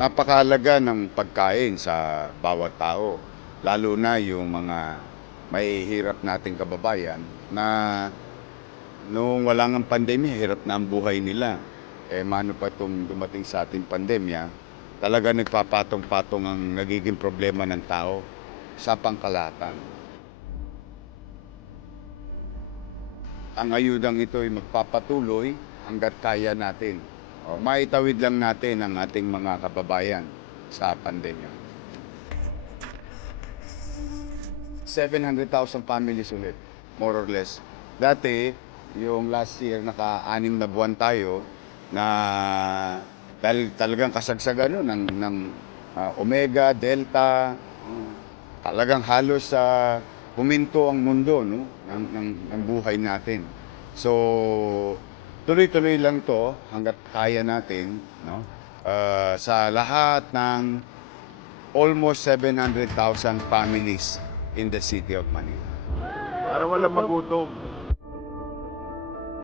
napakahalaga ng pagkain sa bawat tao. Lalo na yung mga mahihirap nating kababayan na noong wala ngang pandemya, hirap na ang buhay nila. Mano pa itong dumating sa ating pandemya, talaga nagpapatong-patong ang nagiging problema ng tao sa pangkalahatan. Ang ayudang ito ay magpapatuloy hanggat kaya natin. Maitawid lang natin ang ating mga kababayan sa pandemya. 700,000 families ulit, more or less. Dati, yung last year, naka-6 na buwan tayo na dahil talagang kasagsagan ng Omega, Delta, talagang halos huminto ang mundo ng buhay natin. So, tuloy-tuloy lang to hanggat kaya natin, no? Sa lahat ng almost 700,000 families in the city of Manila. Para walang magutom.